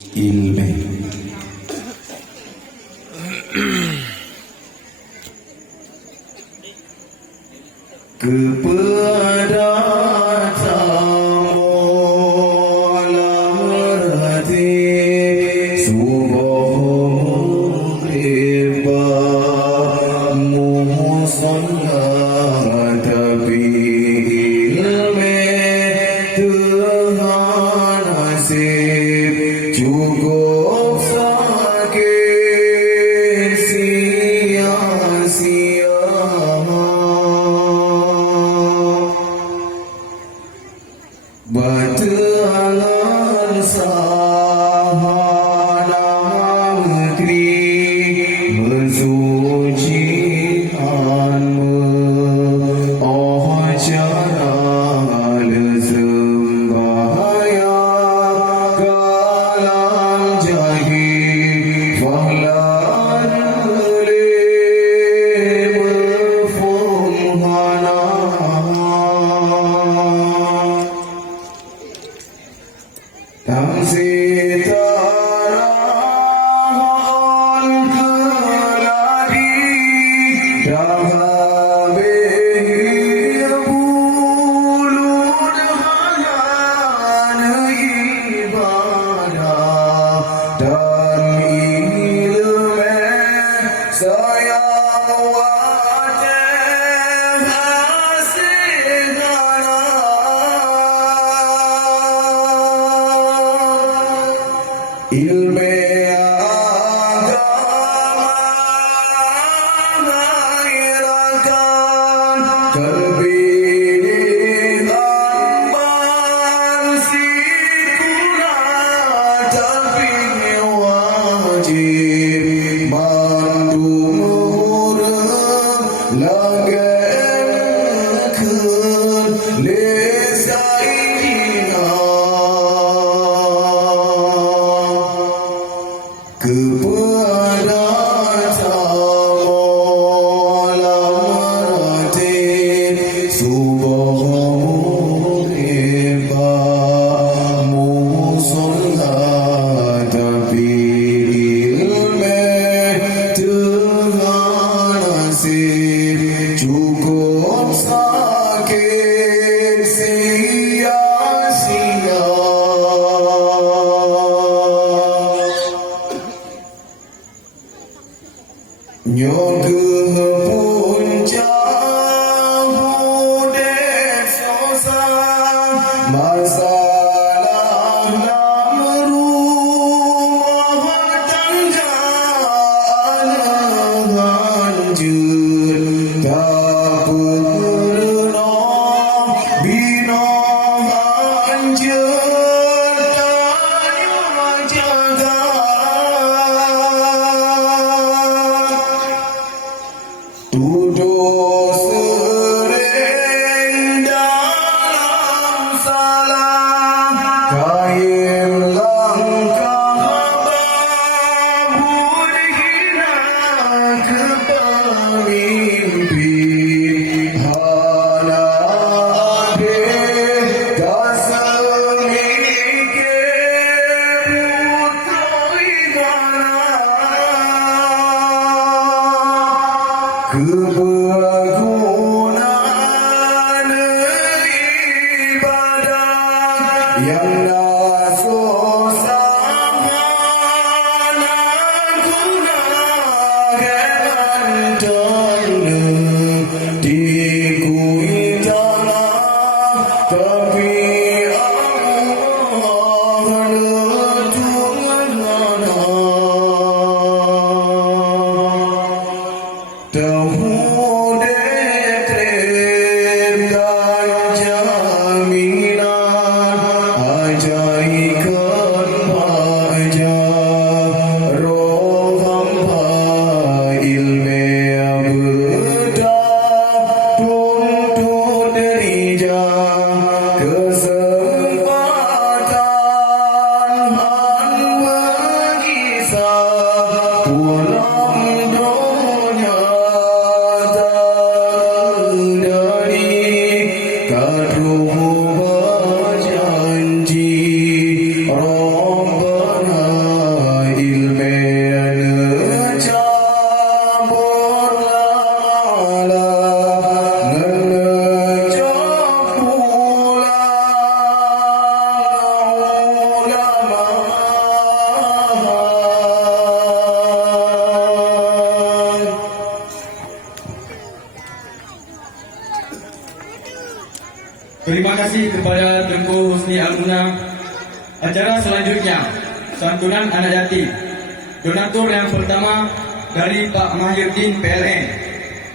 ilmi kepada tamu lamrati subuh riba muhsanna tapi ilmi Tuhan nasib cukup sakit sia-sia Batalan sahana negeri mensucikanmu Oh cara lezembahaya kalam jahil fahlan mafhumhana Tangsitarahan keladi dahabe bulu dahanan ibadah dan ilmu sayang wajah hasilana ilmu agama mengairkan kerbinian mansikuna tapi wajib mandumur lagekan lesaidina kepada tamu lamrati subuh riba muhsanna tapi ilmu Tuhan nasib cukup sakit sia-sia Nyoga puncak budek susah masalah dalam rumah tangga hancur tak pernah bina hancur tak jaga Tuduh sering dalam salah Kaim langkah babur hina kepemimpin Hala adil tak semikir kebergunaan ibadah yang nasuh samana guna heran dana dikui tanah tapi Allah Dahulu kasih kepada Tengku Husni Almuna. Acara selanjutnya, santunan anak yatim. Donatur yang pertama dari Pak Mahyudin PLN.